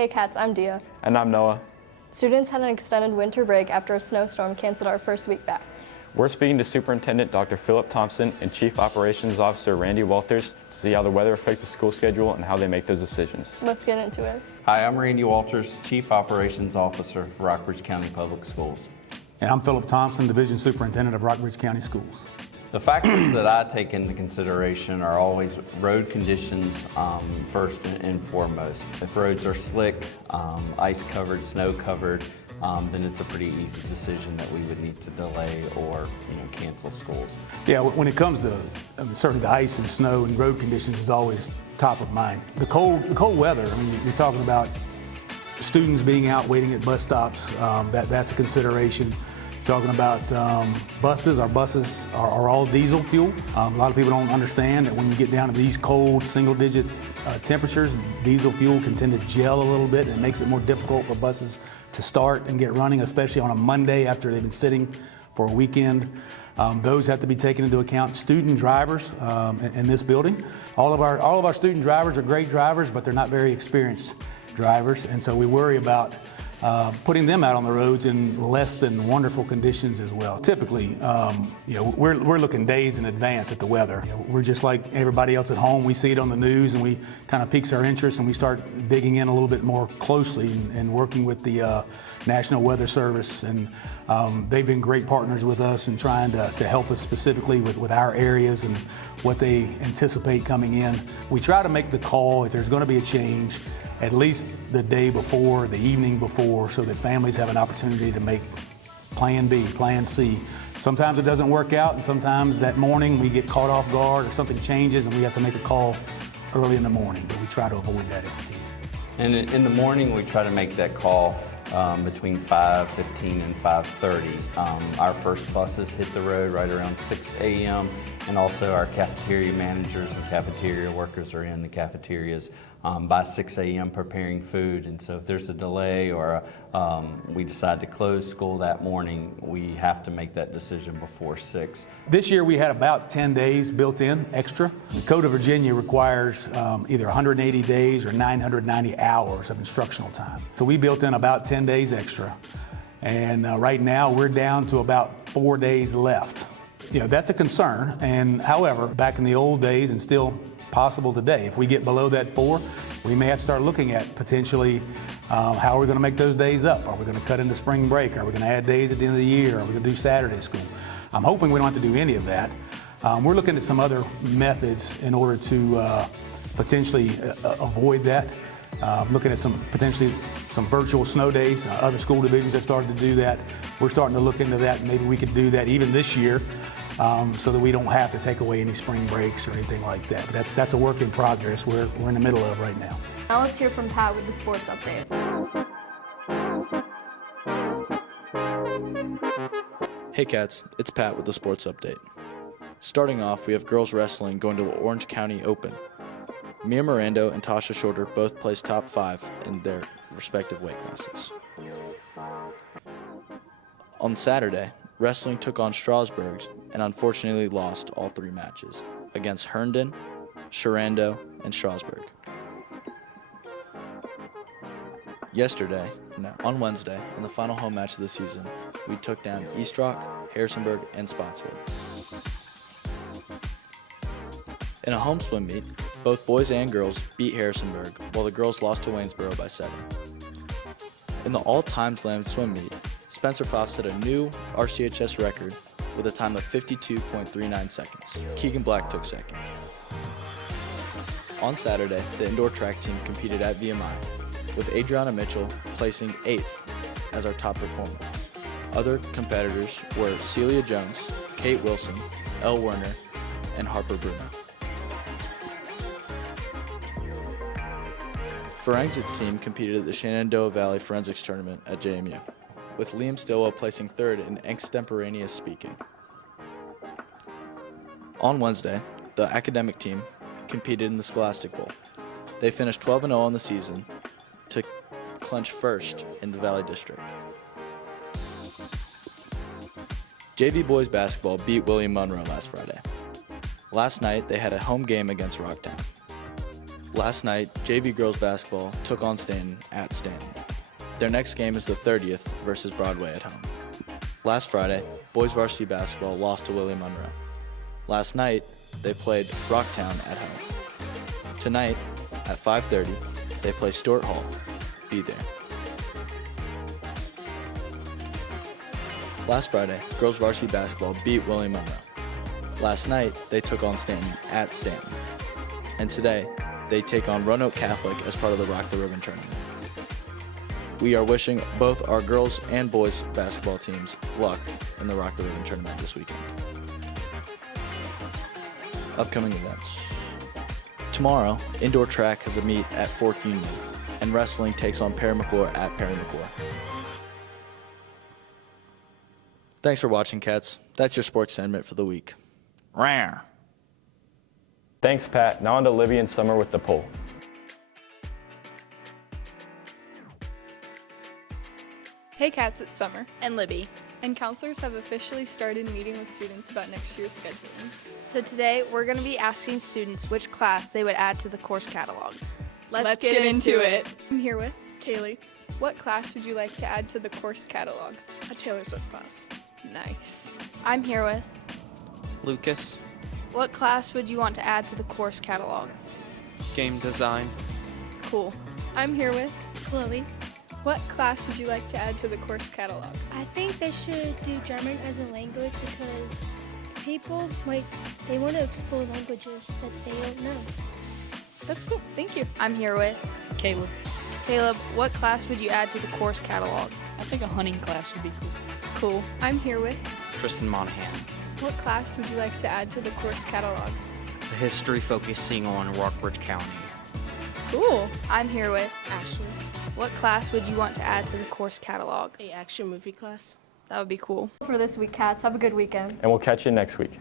Hey Cats, I'm Dia. And I'm Noah. Students had an extended winter break after a snowstorm canceled our first week back. We're speaking to Superintendent Dr. Philip Thompson and Chief Operations Officer Randy Walters to see how the weather affects the school schedule and how they make those decisions. Let's get into it. Hi, I'm Randy Walters, Chief Operations Officer for Rockbridge County Public Schools. And I'm Philip Thompson, Division Superintendent of Rockbridge County Schools. The factors that I take into consideration are always road conditions first and foremost. If roads are slick, ice covered, snow covered, then it's a pretty easy decision that we would need to delay or cancel schools. Yeah, when it comes to certainly the ice and snow and road conditions is always top of mind. The cold weather, I mean, you're talking about students being out waiting at bus stops, that's a consideration. Talking about buses, our buses are all diesel fuel. A lot of people don't understand that when you get down to these cold single-digit temperatures, diesel fuel can tend to gel a little bit, and it makes it more difficult for buses to start and get running, especially on a Monday after they've been sitting for a weekend. Those have to be taken into account. Student drivers in this building, all of our student drivers are great drivers, but they're not very experienced drivers, and so we worry about putting them out on the roads in less than wonderful conditions as well. Typically, we're looking days in advance at the weather. We're just like everybody else at home. We see it on the news and we kind of piques our interest and we start digging in a little bit more closely and working with the National Weather Service. And they've been great partners with us and trying to help us specifically with our areas and what they anticipate coming in. We try to make the call if there's going to be a change at least the day before, the evening before, so that families have an opportunity to make plan B, plan C. Sometimes it doesn't work out, and sometimes that morning we get caught off guard or something changes and we have to make a call early in the morning, but we try to avoid that if we can. And in the morning, we try to make that call between 5:15 and 5:30. Our first buses hit the road right around 6 a.m. and also our cafeteria managers and cafeteria workers are in the cafeterias by 6 a.m. preparing food. And so if there's a delay or we decide to close school that morning, we have to make that decision before 6. This year we had about 10 days built in extra. The Code of Virginia requires either 180 days or 990 hours of instructional time. So we built in about 10 days extra. And right now we're down to about 4 days left. That's a concern. And however, back in the old days and still possible today, if we get below that 4, we may have to start looking at potentially how are we going to make those days up? Are we going to cut into spring break? Are we going to add days at the end of the year? Are we going to do Saturday school? I'm hoping we don't have to do any of that. We're looking at some other methods in order to potentially avoid that. Looking at potentially some virtual snow days. Other school divisions have started to do that. We're starting to look into that. Maybe we could do that even this year so that we don't have to take away any spring breaks or anything like that. But that's a work in progress we're in the middle of right now. Now let's hear from Pat with the sports update. Hey Cats, it's Pat with the sports update. Starting off, we have girls wrestling going to the Orange County Open. Mia Mirando and Tasha Shorter both placed top 5 in their respective weight classes. On Saturday, wrestling took on Strasburg's and unfortunately lost all 3 matches against Herndon, Sharando, and Strasburg. On Wednesday, in the final home match of the season, we took down East Rock, Harrisonburg, and Spotswood. In a home swim meet, both boys and girls beat Harrisonburg, while the girls lost to Waynesboro by 7. In the all-time slam swim meet, Spencer Pfaff set a new RCHS record with a time of 52.39 seconds. Keegan Black took second. On Saturday, the indoor track team competed at VMI, with Adriana Mitchell placing 8th as our top performer. Other competitors were Celia Jones, Kate Wilson, Elle Werner, and Harper Bruno. Forensics team competed at the Shenandoah Valley Forensics Tournament at JMU, with Liam Stillwell placing 3rd in extemporaneous speaking. On Wednesday, the academic team competed in the Scholastic Bowl. They finished 12-0 on the season to clinch 1st in the Valley District. JV boys basketball beat William Monroe last Friday. Last night, they had a home game against Rocktown. Last night, JV girls basketball took on Stanton at Stanton. Their next game is the 30th versus Broadway at home. Last Friday, boys varsity basketball lost to William Monroe. Last night, they played Rocktown at home. Tonight, at 5:30, they play Stuart Hall. Be there. Last Friday, girls varsity basketball beat William Monroe. Last night, they took on Stanton at Stanton. And today, they take on Roanoke Catholic as part of the Rock the Ribbon tournament. We are wishing both our girls and boys basketball teams luck in the Rock the Ribbon tournament this weekend. Upcoming events. Tomorrow, indoor track has a meet at Fork Union, and wrestling takes on Perry McClure at Perry McClure. Thanks for watching, Cats. That's your sports segment for the week. Rawr. Thanks, Pat. Now on to Libby and Summer with the poll. Hey Cats, it's Summer. And Libby. And counselors have officially started meeting with students about next year's scheduling. So today we're going to be asking students which class they would add to the course catalog. Let's get into it. I'm here with Kaylee, what class would you like to add to the course catalog? a Taylor Swift class. Nice. I'm here with Lucas, what class would you want to add to the course catalog? game design. Cool. I'm here with Chloe. what class would you like to add to the course catalog? I think they should do German as a language because people they want to explore languages that they don't know. That's cool. Thank you. I'm here with Caleb. Caleb. What class would you add to the course catalog? I think a hunting class would be cool. Cool. I'm here with Tristan Monahan, what class would you like to add to the course catalog? the history focusing on Rockbridge County. Cool. I'm here with Ashley. what class would you want to add to the course catalog? A action movie class. That would be cool. For this week, Cats. Have a good weekend. And we'll catch you next week.